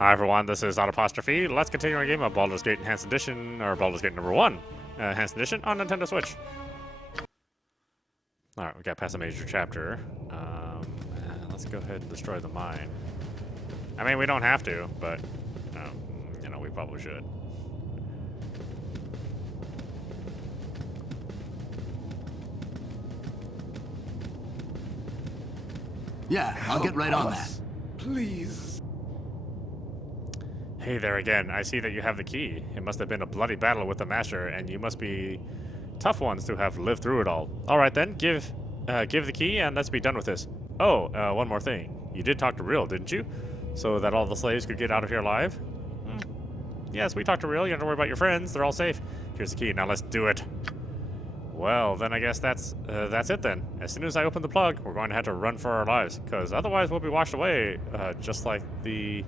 Hi everyone, this is audap. Let's continue our game of Baldur's Gate Enhanced Edition, or Baldur's Gate number 1 Enhanced Edition on Nintendo Switch. Alright, we got past a major chapter. Let's go ahead and destroy the mine. I mean, we don't have to, but, you know, we probably should. Yeah, I'll get right on that. Please. Hey there again. I see that you have the key. It must have been a bloody battle with the Master, and you must be tough ones to have lived through it all. Alright then, give the key and let's be done with this. Oh, one more thing. You did talk to Rill, didn't you? So that all the slaves could get out of here alive? Yes, we talked to Rill. You don't have to worry about your friends. They're all safe. Here's the key. Now let's do it. Well, then I guess that's it then. As soon as I open the plug, we're going to have to run for our lives, because otherwise we'll be washed away, just like the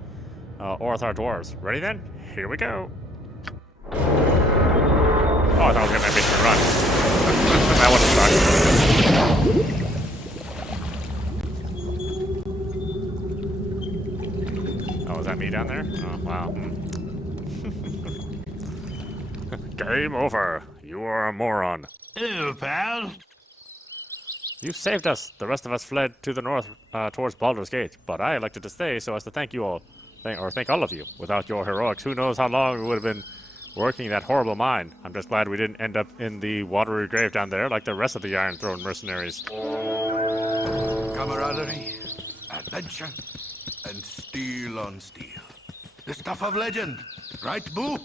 Orthar dwarves. Ready then? Here we go. Oh, I thought I was going to make me run. That would have sucked. Oh, is that me down there? Oh, wow. Game over. You are a moron. Ew, pal. You saved us. The rest of us fled to the north towards Baldur's Gate, but I elected to stay so as to thank you all. Thank all of you. Without your heroics, who knows how long we would have been working that horrible mine. I'm just glad we didn't end up in the watery grave down there like the rest of the Iron Throne mercenaries. Camaraderie, adventure, and steel on steel. The stuff of legend, right, Boo?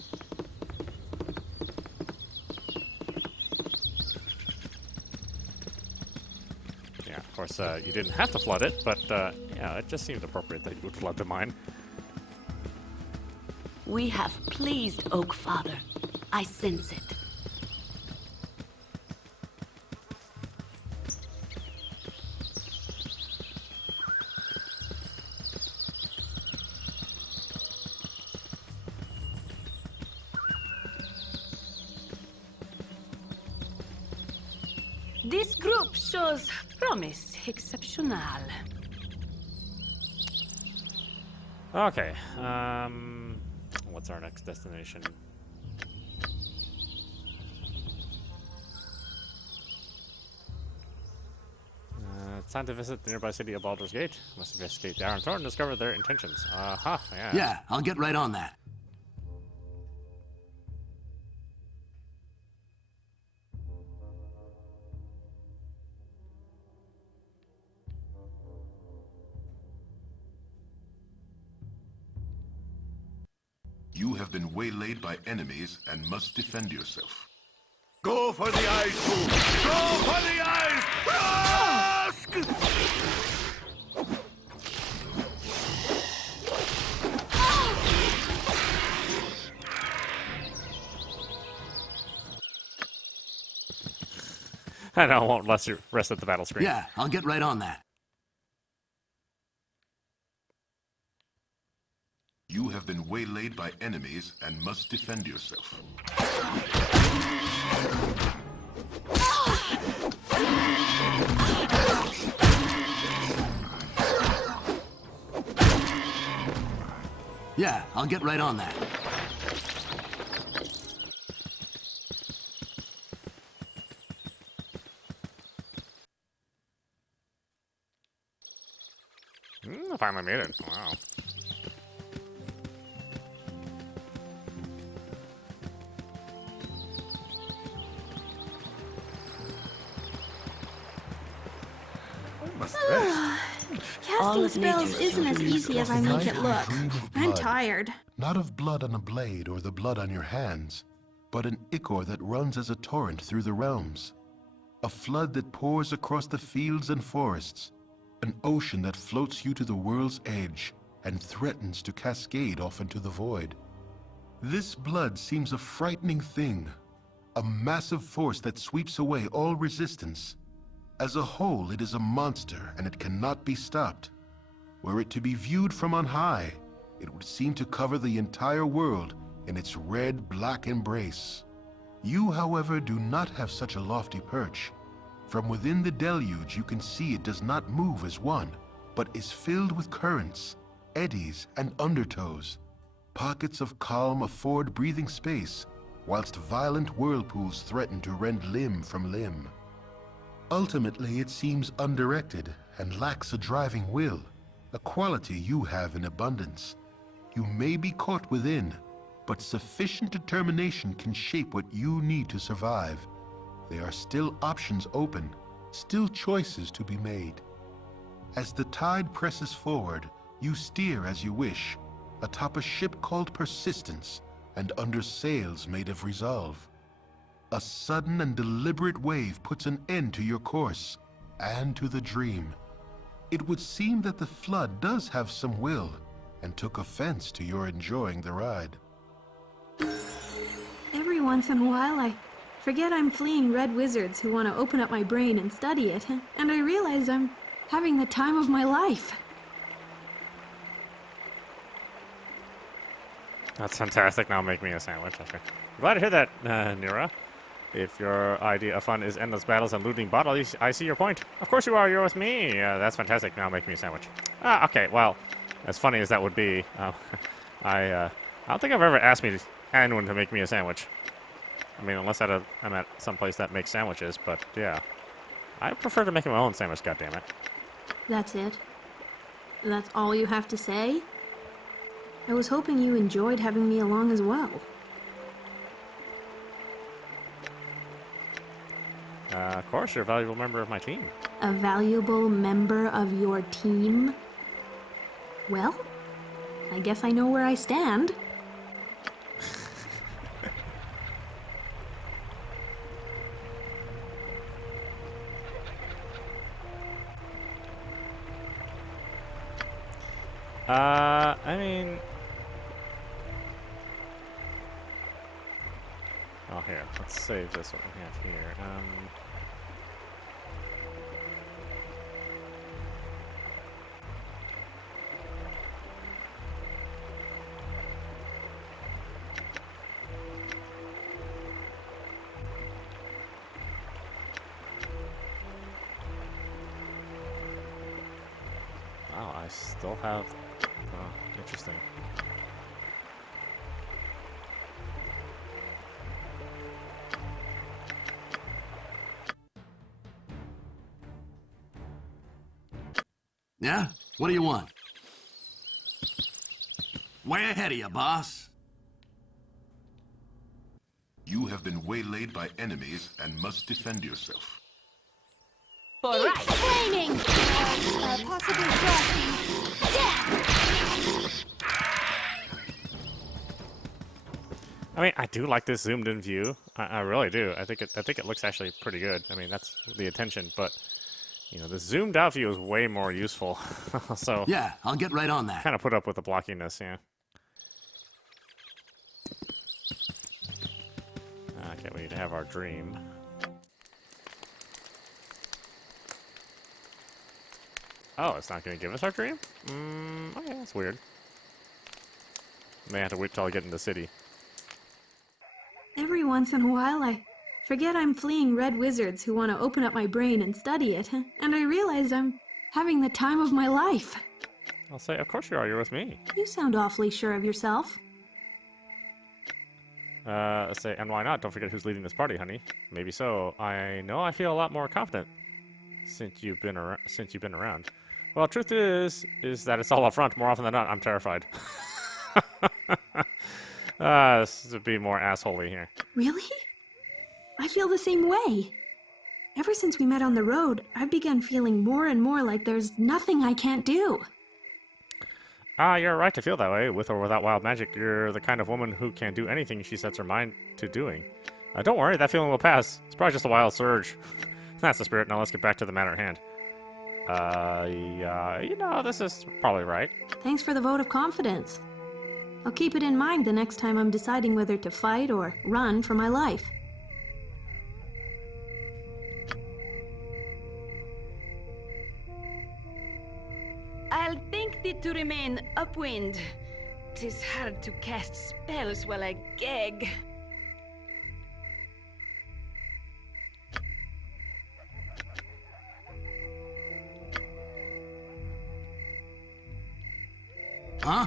Yeah, of course, you didn't have to flood it, but yeah, it just seemed appropriate that you would flood the mine. We have pleased Oak Father. I sense it. This group shows promise exceptional. Okay, what's our next destination? It's time to visit the nearby city of Baldur's Gate. Must investigate the Iron Throne and discover their intentions. Yeah. Yeah, I'll get right on that. You have been waylaid by enemies and must defend yourself. Go for the eyes, Boo! Go for the eyes! Rusk! I know, I won't let you rest at the battle screen. Yeah, I'll get right on that. You have been waylaid by enemies and must defend yourself. Yeah, I'll get right on that. I finally made it. Wow. Casting spells isn't as easy as I make it look. I'm tired. Not of blood on a blade or the blood on your hands, but an ichor that runs as a torrent through the realms. A flood that pours across the fields and forests. An ocean that floats you to the world's edge and threatens to cascade off into the void. This blood seems a frightening thing, a massive force that sweeps away all resistance. As a whole, it is a monster, and it cannot be stopped. Were it to be viewed from on high, it would seem to cover the entire world in its red-black embrace. You, however, do not have such a lofty perch. From within the deluge, you can see it does not move as one, but is filled with currents, eddies and undertows. Pockets of calm afford breathing space, whilst violent whirlpools threaten to rend limb from limb. Ultimately, it seems undirected and lacks a driving will, a quality you have in abundance. You may be caught within, but sufficient determination can shape what you need to survive. There are still options open, still choices to be made. As the tide presses forward, you steer as you wish, atop a ship called Persistence and under sails made of resolve. A sudden and deliberate wave puts an end to your course and to the dream. It would seem that the flood does have some will and took offense to your enjoying the ride. Every once in a while, I forget I'm fleeing red wizards who want to open up my brain and study it, and I realize I'm having the time of my life. That's fantastic. Now make me a sandwich. Okay. Glad to hear that, Nira. If your idea of fun is endless battles and looting bottles, I see your point. Of course you are. You're with me. That's fantastic. Now make me a sandwich. Okay. Well, as funny as that would be, I don't think I've ever asked anyone to make me a sandwich. I mean, unless I'm at some place that makes sandwiches. But yeah, I prefer to make my own sandwich. Goddammit. That's it? That's all you have to say? I was hoping you enjoyed having me along as well. Of course, you're a valuable member of my team. A valuable member of your team? Well, I guess I know where I stand. I mean... Oh, here. Let's save this what we have here. Wow, I still have... Oh, interesting. Yeah? What do you want? Way ahead of you, boss. You have been waylaid by enemies and must defend yourself. Flaming! Possibly frosty. I mean, I do like this zoomed-in view. I really do. I think it looks actually pretty good. I mean, that's the intention, but you know, the zoomed-out view is way more useful. So Yeah, I'll get right on that. kind of put up with the blockiness, yeah. Okay, we need to have our dream. Oh, it's not going to give us our dream? Okay, that's weird. May have to wait till I get in the city. Every once in a while, I forget I'm fleeing red wizards who want to open up my brain and study it, and I realize I'm having the time of my life. I'll say, of course you are. You're with me. You sound awfully sure of yourself. Let's say, and why not? Don't forget who's leading this party, honey. Maybe so. I know I feel a lot more confident since you've been around. Well, truth is that it's all up front. More often than not, I'm terrified. This would be more assholey here. Really? I feel the same way. Ever since we met on the road, I've begun feeling more and more like there's nothing I can't do. You're right to feel that way. With or without wild magic, you're the kind of woman who can do anything she sets her mind to doing. Don't worry, that feeling will pass. It's probably just a wild surge. That's the spirit. Now let's get back to the matter at hand. You know, this is probably right. Thanks for the vote of confidence. I'll keep it in mind the next time I'm deciding whether to fight or run for my life. I'll think thee to remain upwind. 'Tis hard to cast spells while I gag. huh?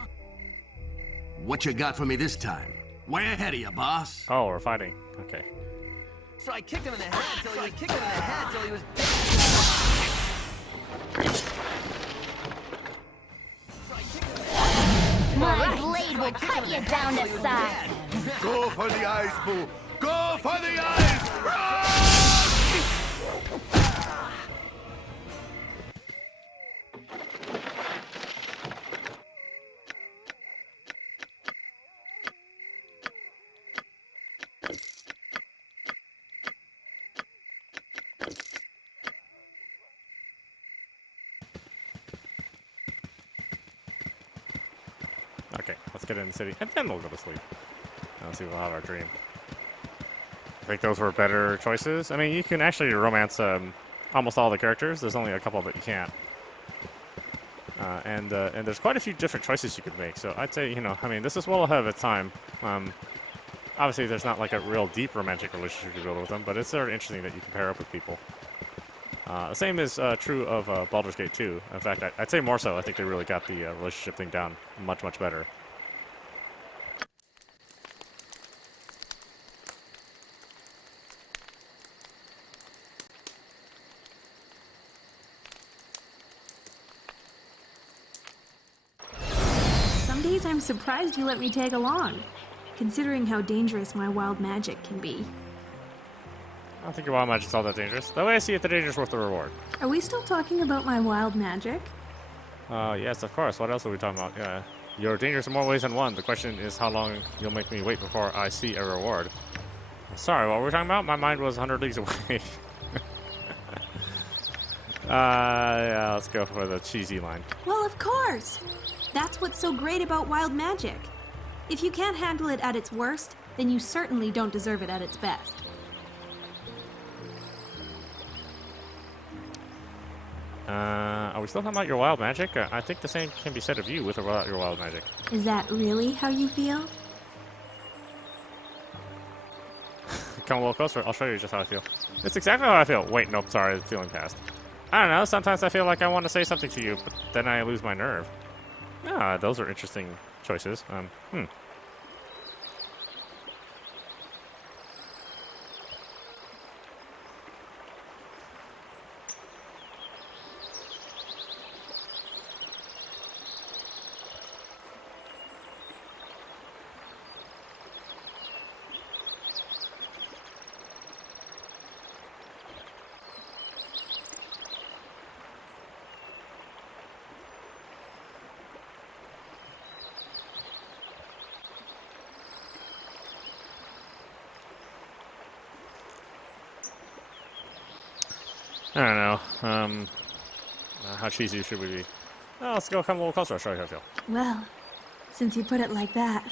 What you got for me this time? Way ahead of you, boss. Oh, we're fighting. Okay. So I kicked him in the head until he was kicked him in the head until he was dead. So I kicked him in the head. My blade will cut you down to size. Go for the eyes, Boo! Go for the eyes! Okay, let's get in the city, and then we'll go to sleep. Let's see, we'll have our dream. I think those were better choices. I mean, you can actually romance almost all the characters. There's only a couple that you can't. And there's quite a few different choices you could make. So I'd say, you know, I mean, this is well ahead of its time. Obviously, there's not like a real deep romantic relationship you build with them, but it's sort of interesting that you can pair up with people. The same is true of Baldur's Gate 2. In fact, I'd say more so. I think they really got the relationship thing down much, much better. Some days I'm surprised you let me tag along, considering how dangerous my wild magic can be. I don't think your wild magic's all that dangerous. The way I see it, the danger's worth the reward. Are we still talking about my wild magic? Yes, of course. What else are we talking about? You're dangerous in more ways than one. The question is how long you'll make me wait before I see a reward. Sorry, what were we talking about? My mind was 100 leagues away. Yeah, let's go for the cheesy line. Well, of course! That's what's so great about wild magic. If you can't handle it at its worst, then you certainly don't deserve it at its best. Are we still talking about your wild magic? I think the same can be said of you with or without your wild magic. Is that really how you feel? Come a little closer, I'll show you just how I feel. It's exactly how I feel. Wait, nope, sorry, the feeling passed. I don't know, sometimes I feel like I want to say something to you, but then I lose my nerve. Ah, those are interesting choices. I don't know. How cheesy should we be? Oh, let's go come a little closer. I'll show you how I feel. Well, since you put it like that.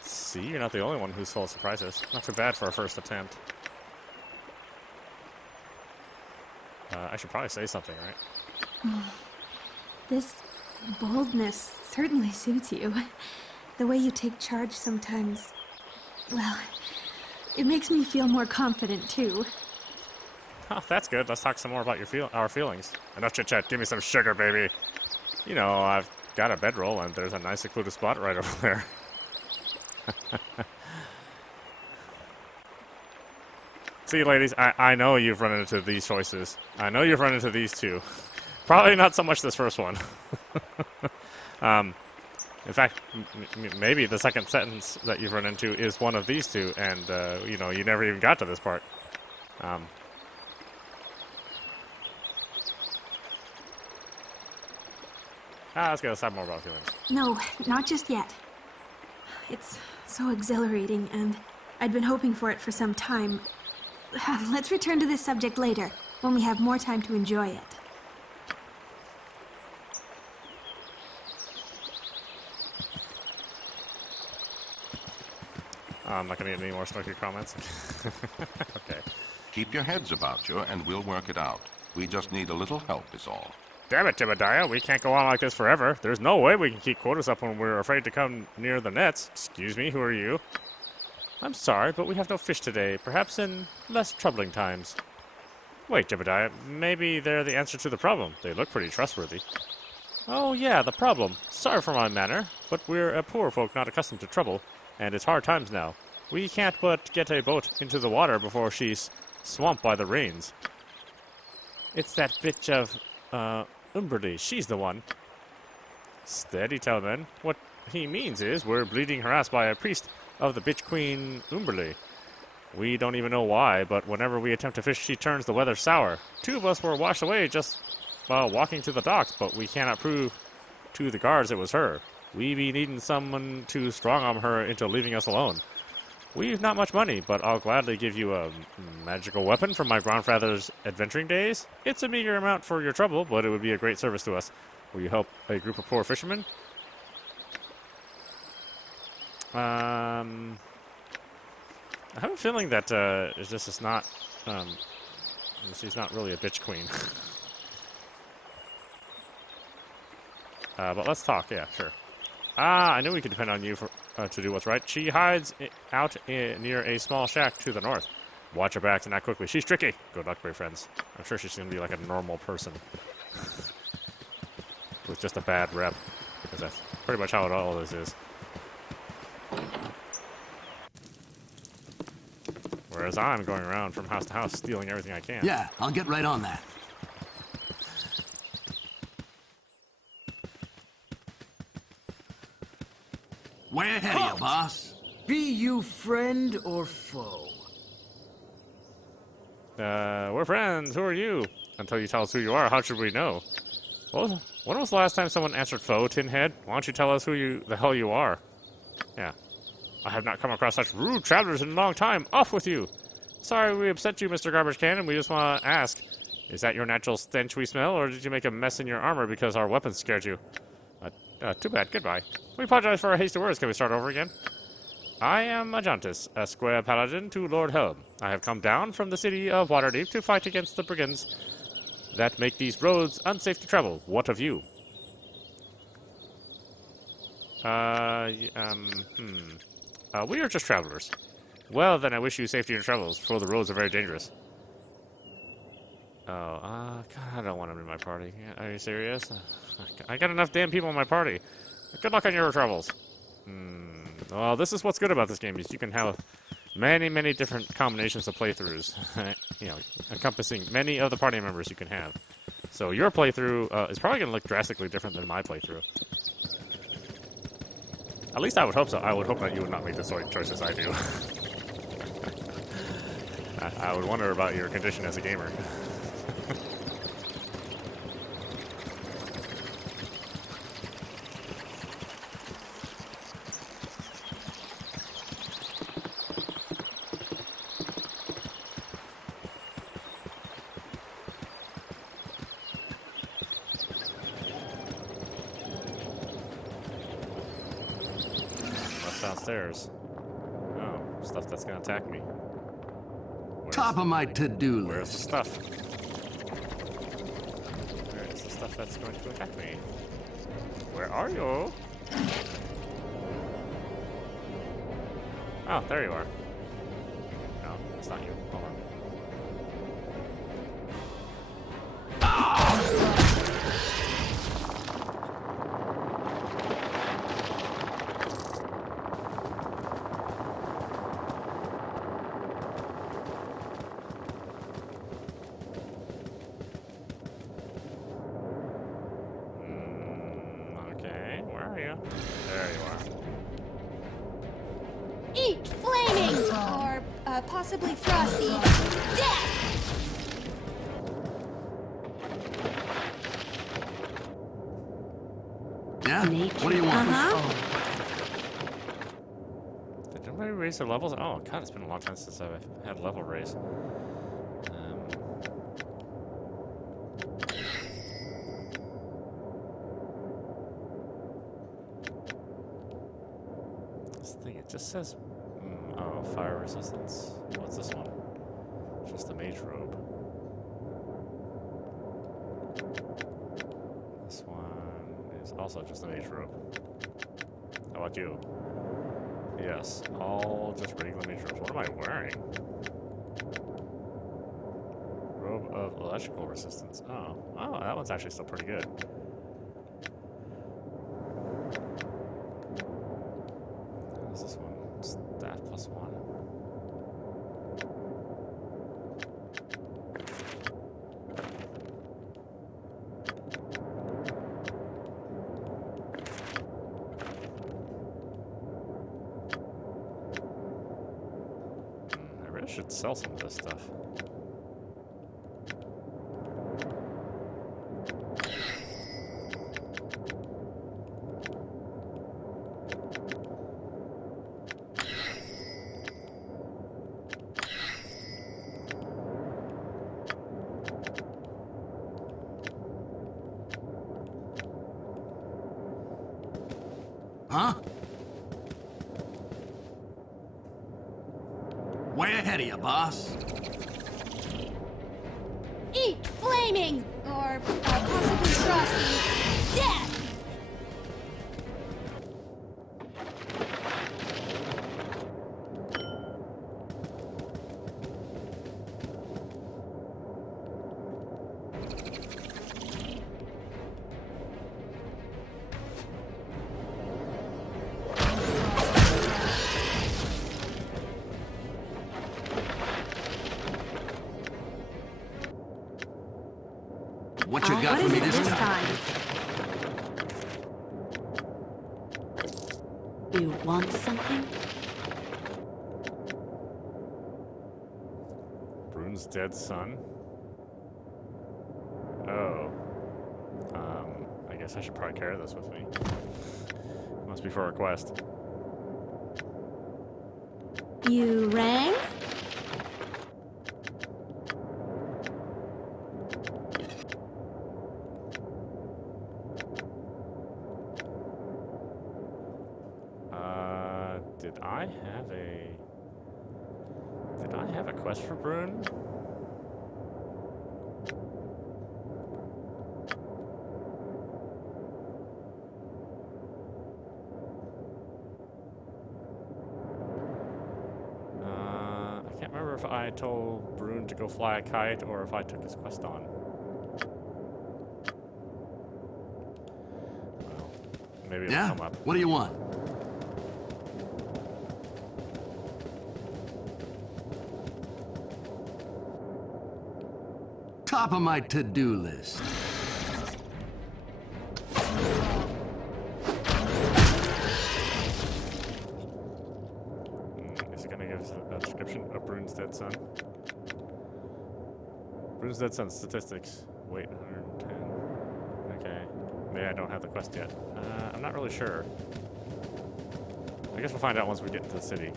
See, you're not the only one who's full of surprises. Not too bad for a first attempt. I should probably say something, right? This boldness certainly suits you. The way you take charge sometimes, well, it makes me feel more confident too. Oh, that's good. Let's talk some more about our feelings. Enough chit-chat. Give me some sugar, baby. You know, I've got a bedroll, and there's a nice secluded spot right over there. See, ladies, I know you've run into these choices. I know you've run into these two. Probably not so much this first one. In fact, maybe the second sentence that you've run into is one of these two, and, you know, you never even got to this part. Let's go decide more about feelings. No, not just yet. It's so exhilarating, and I'd been hoping for it for some time. Let's return to this subject later, when we have more time to enjoy it. I'm not going to get any more snarky comments. Okay. Keep your heads about you, and we'll work it out. We just need a little help is all. Damn it, Jebediah, we can't go on like this forever. There's no way we can keep quotas up when we're afraid to come near the nets. Excuse me, who are you? I'm sorry, but we have no fish today. Perhaps in less troubling times. Wait, Jebediah, maybe they're the answer to the problem. They look pretty trustworthy. Oh yeah, the problem. Sorry for my manner, but we're a poor folk not accustomed to trouble, and it's hard times now. We can't but get a boat into the water before she's swamped by the rains. It's that bitch of, Umberly. She's the one. Steady, Tellman. What he means is we're bleeding harassed by a priest of the bitch queen Umberly. We don't even know why, but whenever we attempt to fish, she turns the weather sour. 2 of us were washed away just while walking to the docks, but we cannot prove to the guards it was her. We be needing someone to strong-arm her into leaving us alone. We've not much money, but I'll gladly give you a magical weapon from my grandfather's adventuring days. It's a meager amount for your trouble, but it would be a great service to us. Will you help a group of poor fishermen? I have a feeling that this is not, she's not really a bitch queen. But let's talk, yeah, sure. I knew we could depend on you for, to do what's right. She hides out near a small shack to the north. Watch her backs and act quickly. She's tricky. Good luck, brave friends. I'm sure she's going to be like a normal person. With just a bad rep. Because that's pretty much how it all is. Whereas I'm going around from house to house stealing everything I can. Yeah, I'll get right on that. Way ahead of you, boss. Be you friend or foe? We're friends. Who are you? Until you tell us who you are, how should we know? Well, when was the last time someone answered foe, Tinhead? Why don't you tell us who the hell you are? Yeah. I have not come across such rude travelers in a long time. Off with you! Sorry we upset you, Mr. Garbage Can, and we just want to ask, is that your natural stench we smell, or did you make a mess in your armor because our weapons scared you? Too bad. Goodbye. We apologize for our hasty words. Can we start over again? I am Ajantis, a square paladin to Lord Helm. I have come down from the city of Waterdeep to fight against the brigands that make these roads unsafe to travel. What of you? We are just travelers. Well, then I wish you safety in your travels, for the roads are very dangerous. Oh, God, I don't want him in my party. Are you serious? I got enough damn people in my party. Good luck on your travels. Well, this is what's good about this game, is you can have many, many different combinations of playthroughs. You know, encompassing many of the party members you can have. So your playthrough is probably going to look drastically different than my playthrough. At least I would hope so. I would hope that you would not make the same choices I do. I would wonder about your condition as a gamer. Downstairs. Oh, stuff that's gonna attack me. Top of my to-do list. Where's the stuff? Where is the stuff that's going to attack me? Where are you? Oh, there you are. No, it's not you. Hold on. There you are. Eat flaming! Or, possibly frosty. Death! Yeah? What do you want? Did anybody raise their levels? Oh, God, it's been a long time since I've had a level raise. It just says, oh, fire resistance. What's this one? Just the mage robe. This one is also just a mage robe. How about you? Yes, all just regular mage robes. What am I wearing? Robe of electrical resistance. Oh, that one's actually still pretty good. should sell some of this stuff. Huh? Way ahead of you, boss. Eat flaming! Or possibly frosty. Death! What you got for me this time? You want something? Brune's dead son. Oh. I guess I should probably carry this with me. Must be for a quest. You rang? Did I have a quest for Brune? I can't remember if I told Brune to go fly a kite or if I took his quest on. Well, maybe it'll Yeah? come up. What do you want? Top of my to-do list. Is it gonna give us a description of Brune's dead son? Brune's dead son statistics. Wait, 110. Okay. Maybe I don't have the quest yet. I'm not really sure. I guess we'll find out once we get into the city.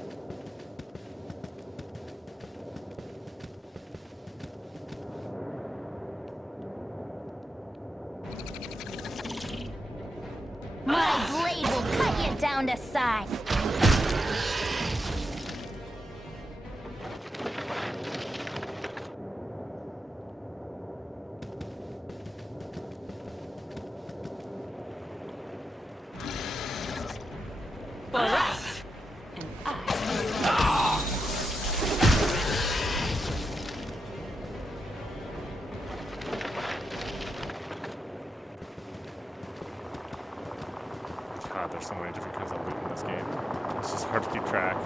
My blade will cut you down to size. God, there's so many different kinds of loot in this game. It's just hard to keep track.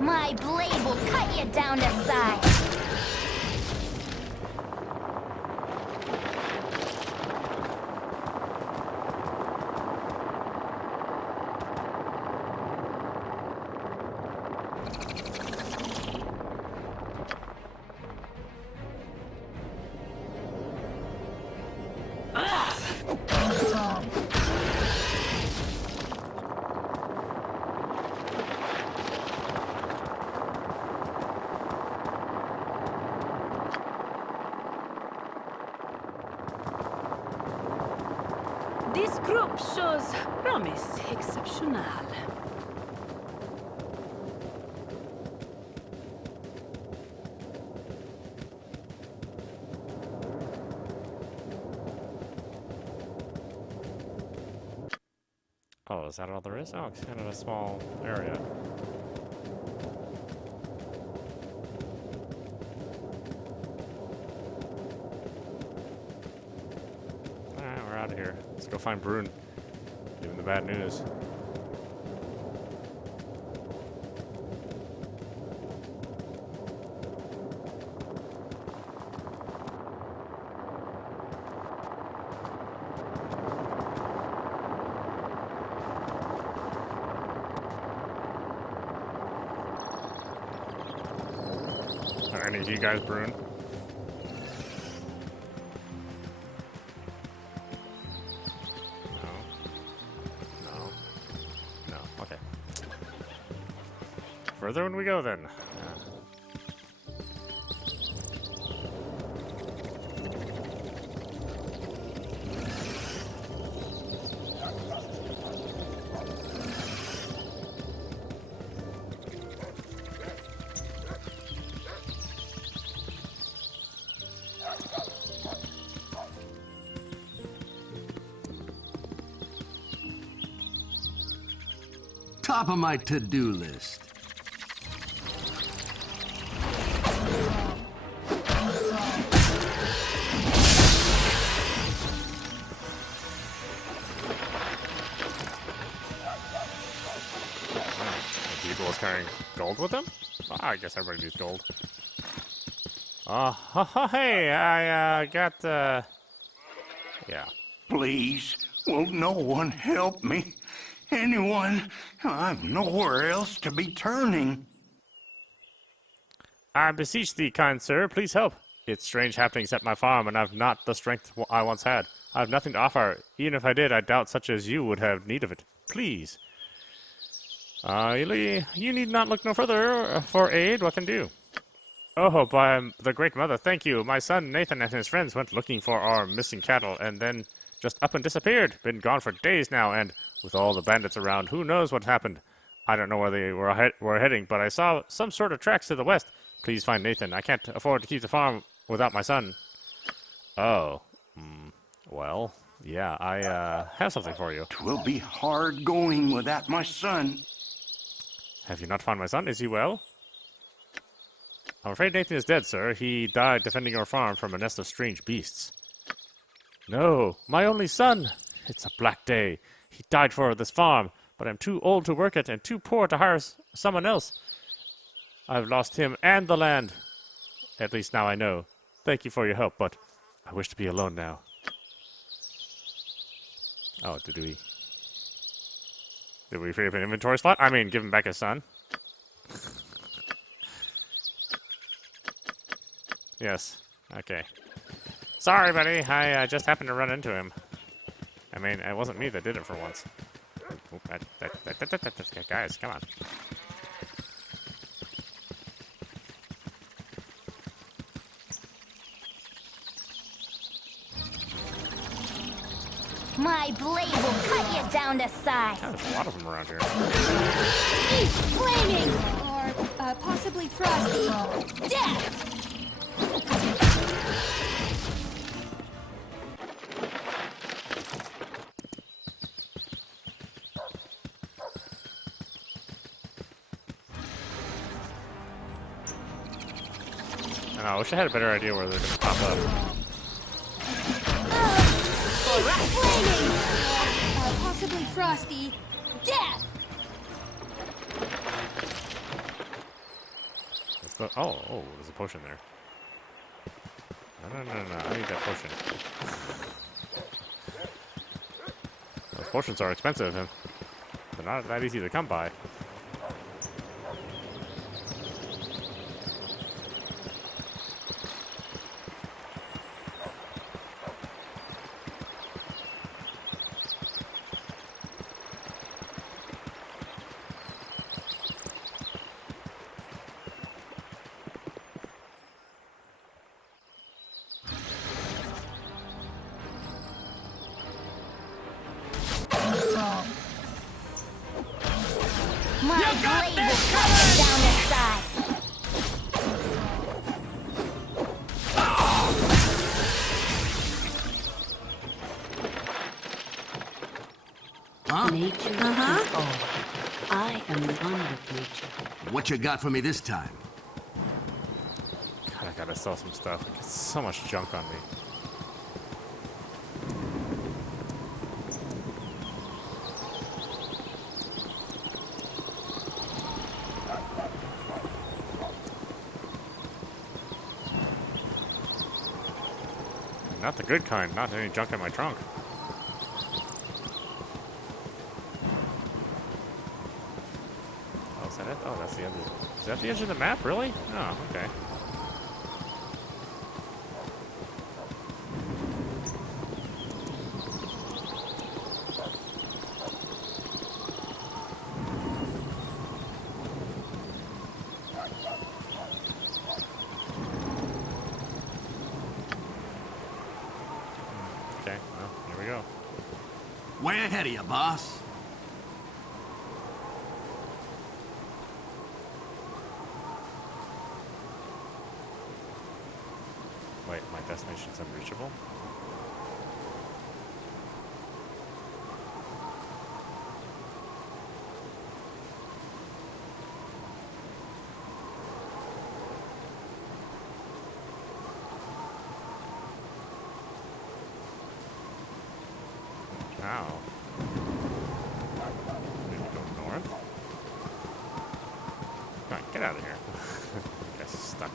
My blade will cut you down to size. This group shows promise exceptional. Oh, is that all there is? Oh, it's kind of a small area. Alright, we're out of here. Let's go find Brune. Give him the bad news. Are any of you guys Brune? No. Okay. Further when we go then. Top of my to-do list. People is carrying gold with them? Well, I guess everybody needs gold. Hey, I got, yeah. Please, will no one help me? Anyone? I've nowhere else to be turning. I beseech thee, kind sir, please help. It's strange happenings at my farm, and I've not the strength I once had. I have nothing to offer. Even if I did, I doubt such as you would have need of it. Please. You need not look no further for aid. What can do? Oh, by the Great Mother, thank you. My son Nathan and his friends went looking for our missing cattle, and then just up and disappeared. Been gone for days now, and with all the bandits around, who knows what happened. I don't know where they were heading, but I saw some sort of tracks to the west. Please find Nathan. I can't afford to keep the farm without my son. Oh. Well, yeah, I have something for you. 'Twill be hard going without my son. Have you not found my son? Is he well? I'm afraid Nathan is dead, sir. He died defending our farm from a nest of strange beasts. No, my only son! It's a black day. He died for this farm, but I'm too old to work it and too poor to hire someone else. I've lost him and the land. At least now I know. Thank you for your help, but I wish to be alone now. Oh, did we free up an inventory slot? I mean, give him back his son. Yes. Okay. Sorry, buddy. I just happened to run into him. I mean, it wasn't me that did it for once. Guys, come on. My blade will cut you down to size. Yeah, there's a lot of them around here. Eat flaming! Or possibly frosty. Death! I know, I wish I had a better idea where they're going to pop up. Flaming! Possibly frosty. Death! Oh, there's a potion there. No, I need that potion. Those potions are expensive, and they're not that easy to come by. My blade will cut you down to size. Huh? Nature is all. I am one with nature. What you got for me this time? God, I gotta sell some stuff. I get so much junk on me. Not the good kind, not any junk in my trunk. Oh, is that it? Oh, that's the end of... Is that the edge of the map, really? Oh, okay. ahead of you, boss. Wait, my destination's unreachable? How? Maybe go north? Come on, get out of here. I guess stuck.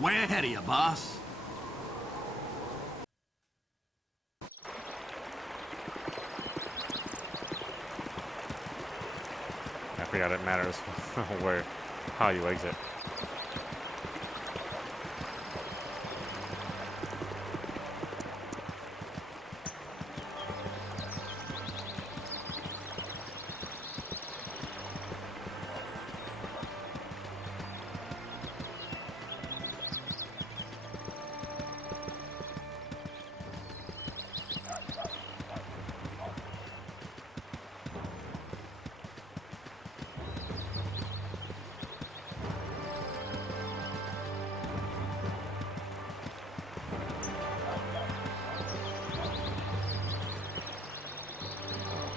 Way ahead of you, boss. I forgot it matters how you exit.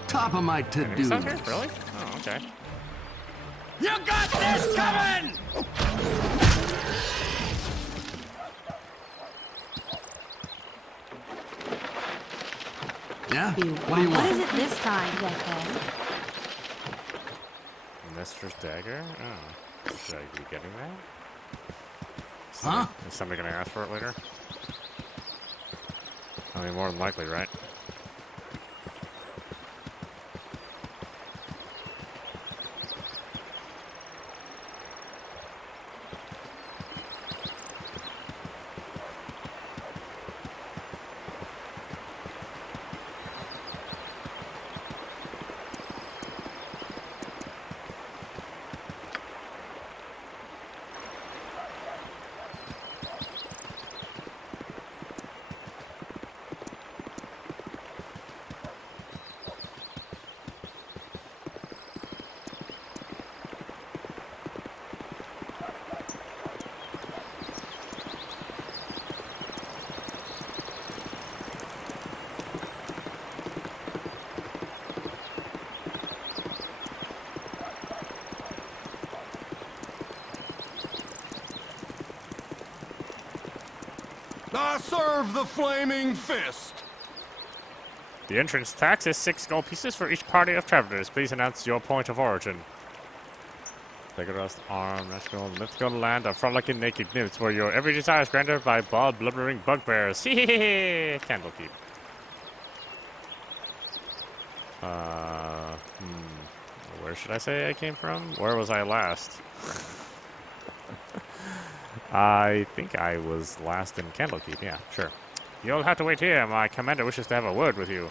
Top of my to-do Really? list. Oh, okay. You got this coming! Yeah? What do you What want? is it this time, Deckhead? Nestor's dagger? Oh. Should I be getting that? Huh? Is somebody gonna ask for it later? I mean, more than likely, right? I serve the flaming fist. The entrance tax is 6 gold pieces for each party of travelers. Please announce your point of origin. Vigorous arm, national, mythical land of frolicking naked nymphs, where your every desire is granted by bald, blubbering bugbears. Candlekeep. Where should I say I came from? Where was I last? I think I was last in Candlekeep. Yeah, sure. You'll have to wait here. My commander wishes to have a word with you.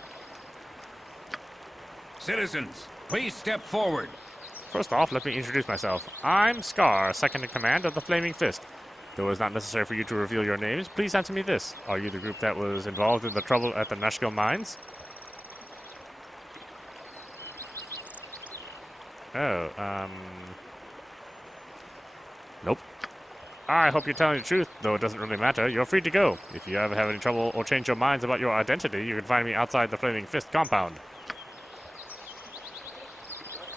Citizens, please step forward. First off, let me introduce myself. I'm Scar, second in command of the Flaming Fist. Though it's not necessary for you to reveal your names, please answer me this. Are you the group that was involved in the trouble at the Nashkel mines? Oh, nope. I hope you're telling the truth, though it doesn't really matter. You're free to go. If you ever have any trouble or change your minds about your identity, you can find me outside the Flaming Fist compound.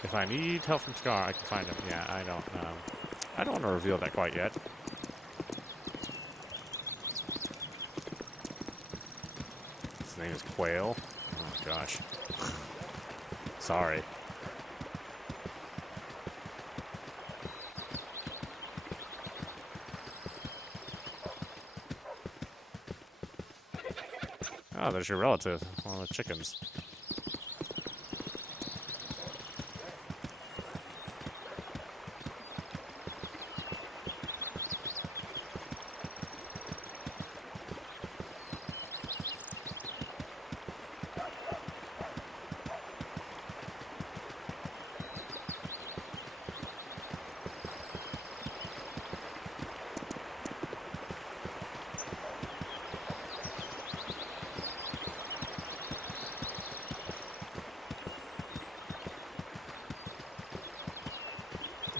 If I need help from Scar, I can find him. Yeah, I don't want to reveal that quite yet. His name is Quail. Oh, gosh. Sorry. Oh, there's your relative. One of the chickens.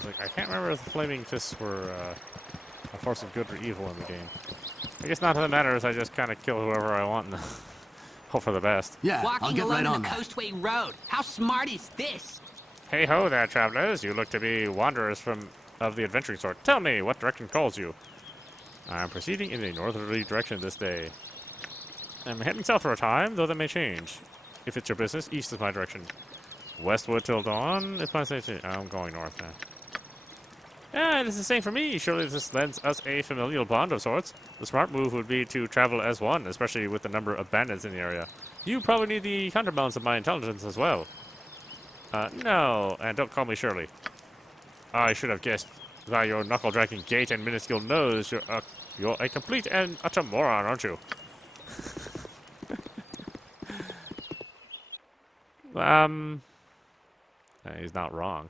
Like, I can't remember if the flaming fists were a force of good or evil in the game. I guess not that it matters. I just kind of kill whoever I want and hope for the best. Yeah, I'll Walking get right along on the that. Coastway Road. How smart is this? Hey ho there, travelers. You look to be wanderers of the adventuring sort. Tell me, what direction calls you? I'm proceeding in a northerly direction this day. I'm heading south for a time, though that may change. If it's your business, east is my direction. Westward till dawn, if I say so. I'm going north now. Yeah, it is the same for me. Surely this lends us a familial bond of sorts. The smart move would be to travel as one, especially with the number of bandits in the area. You probably need the counterbalance of my intelligence as well. No, and don't call me Shirley. I should have guessed by your knuckle-dragging gait and minuscule nose. You're a complete and utter moron, aren't you? He's not wrong.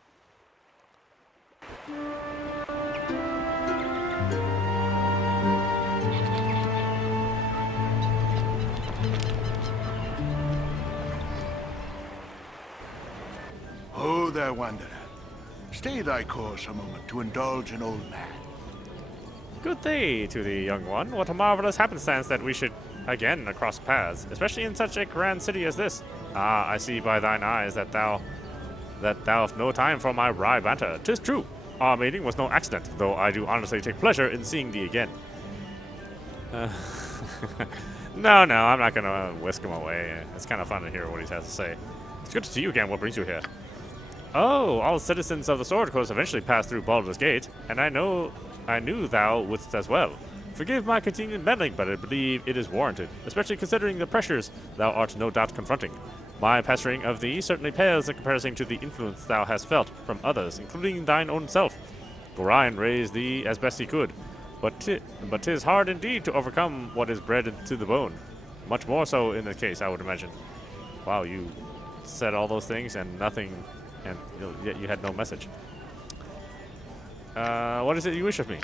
Oh, there, wanderer. Stay thy course a moment to indulge an old man. Good day to the young one. What a marvelous happenstance that we should again cross paths, especially in such a grand city as this. Ah, I see by thine eyes that thou have no time for my wry banter. 'Tis true. Our meeting was no accident, though I do honestly take pleasure in seeing thee again. No, I'm not gonna whisk him away. It's kind of fun to hear what he has to say. It's good to see you again. What brings you here? Oh, all citizens of the Sword Coast eventually pass through Baldur's Gate, and I knew thou wouldst as well. Forgive my continued meddling, but I believe it is warranted, especially considering the pressures thou art no doubt confronting. My pestering of thee certainly pales in comparison to the influence thou hast felt from others, including thine own self. Gorion raised thee as best he could, but 'tis hard indeed to overcome what is bred into the bone. Much more so in this case, I would imagine. Wow, you said all those things and nothing, and yet you had no message. What is it you wish of me?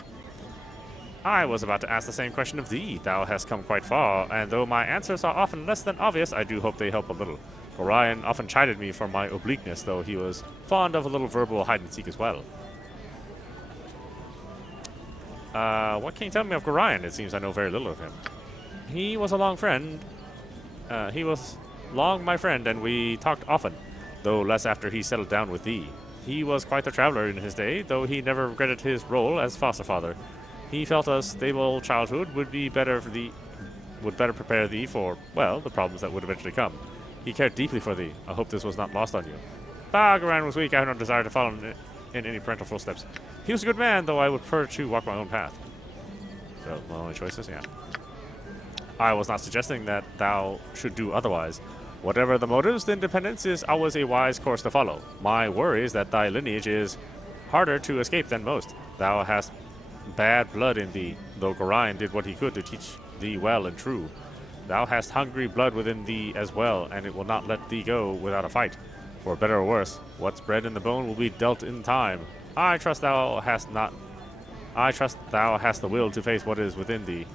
I was about to ask the same question of thee. Thou hast come quite far, and though my answers are often less than obvious, I do hope they help a little. Gorion often chided me for my obliqueness, though he was fond of a little verbal hide-and-seek as well. What can you tell me of Gorion? It seems I know very little of him. He was a long friend. He was long my friend, and we talked often, though less after he settled down with thee. He was quite the traveler in his day, though he never regretted his role as foster father. He felt a stable childhood would better prepare thee for, well, the problems that would eventually come. He cared deeply for thee. I hope this was not lost on you. Gorion was weak. I had no desire to follow in any parental footsteps. He was a good man, though I would prefer to walk my own path. So, my only choices, yeah. I was not suggesting that thou should do otherwise. Whatever the motives, the independence is always a wise course to follow. My worry is that thy lineage is harder to escape than most. Thou hast bad blood in thee, though Gorion did what he could to teach thee well and true. Thou hast hungry blood within thee as well, and it will not let thee go without a fight. For better or worse, what's bred in the bone will be dealt in time. I trust thou hast the will to face what is within thee.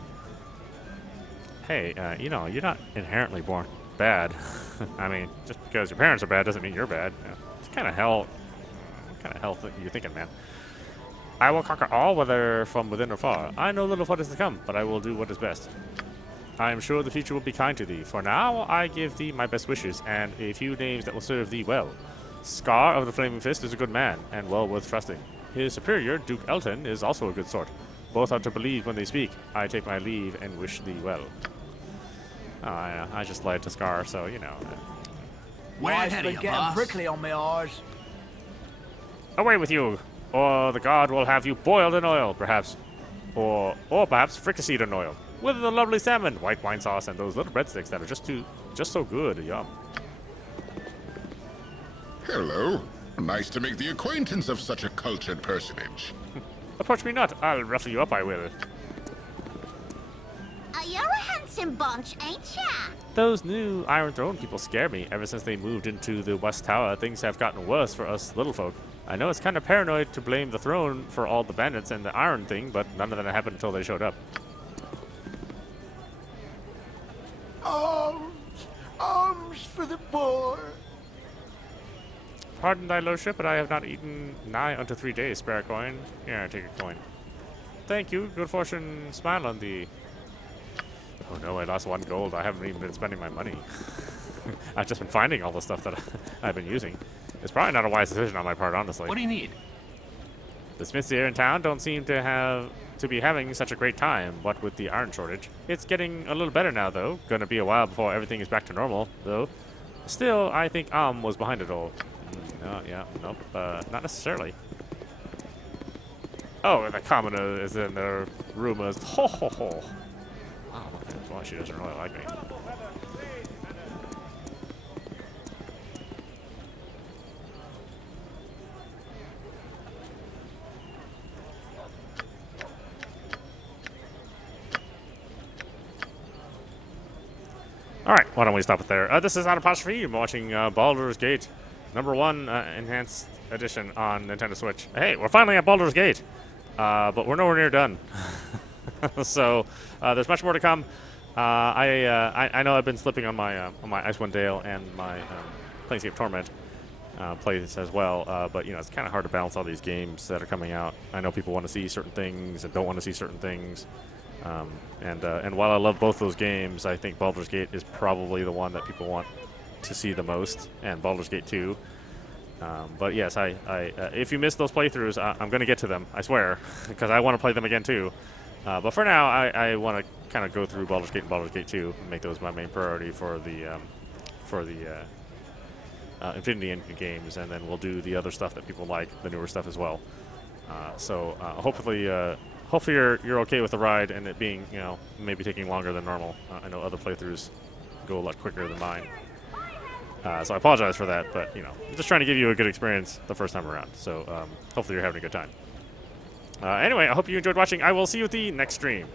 Hey, you're not inherently born bad. I mean, just because your parents are bad doesn't mean you're bad. What kind of hell you're thinking, man? I will conquer all, whether from within or far. I know little of what is to come, but I will do what is best. I am sure the future will be kind to thee. For now, I give thee my best wishes, and a few names that will serve thee well. Scar of the Flaming Fist is a good man, and well worth trusting. His superior, Duke Elton, is also a good sort. Both are to believe when they speak. I take my leave and wish thee well. Oh, I just lied to Scar, so, you know. Way ahead of you, boss. Prickly on my eyes. Away with you, or the god will have you boiled in oil, perhaps. Or perhaps fricasseed in oil. With the lovely salmon, white wine sauce, and those little breadsticks that are just so good. Yum. Hello. Nice to make the acquaintance of such a cultured personage. Approach me not. I'll ruffle you up, I will. You're a handsome bunch, ain't ya? Those new Iron Throne people scare me. Ever since they moved into the West Tower, things have gotten worse for us little folk. I know it's kind of paranoid to blame the throne for all the bandits and the iron thing, but none of that happened until they showed up. Arms for the poor. Pardon thy lordship, but I have not eaten nigh unto 3 days. Spare a coin. Here, take a coin. Thank you. Good fortune smile on thee. Oh no, I lost 1 gold. I haven't even been spending my money. I've just been finding all the stuff that I've been using. It's probably not a wise decision on my part, honestly. What do you need? The smiths here in town don't seem to be having such a great time, what with the iron shortage. It's getting a little better now, though. Gonna be a while before everything is back to normal, though. Still, I think was behind it all. No, yeah, nope, not necessarily. Oh, the commoner is in the rumors. Ho ho ho. Wow, okay. Well, she doesn't really like me. Alright, why don't we stop it there? This is Audap. You're watching Baldur's Gate #1 Enhanced Edition on Nintendo Switch. Hey, we're finally at Baldur's Gate, but we're nowhere near done. So there's much more to come. I know I've been slipping on my Icewind Dale and my Planescape Torment plays as well, but you know, it's kind of hard to balance all these games that are coming out. I know people want to see certain things and don't want to see certain things. And while I love both those games, I think Baldur's Gate is probably the one that people want to see the most, and Baldur's Gate 2. But yes, if you missed those playthroughs, I'm going to get to them, I swear, because I want to play them again too. But for now, I want to kind of go through Baldur's Gate and Baldur's Gate 2 and make those my main priority for the Infinity Engine games, and then we'll do the other stuff that people like, the newer stuff as well. So hopefully you're okay with the ride and it being, you know, maybe taking longer than normal. I know other playthroughs go a lot quicker than mine. So I apologize for that, but, you know, I'm just trying to give you a good experience the first time around. So hopefully you're having a good time. Anyway, I hope you enjoyed watching. I will see you at the next stream.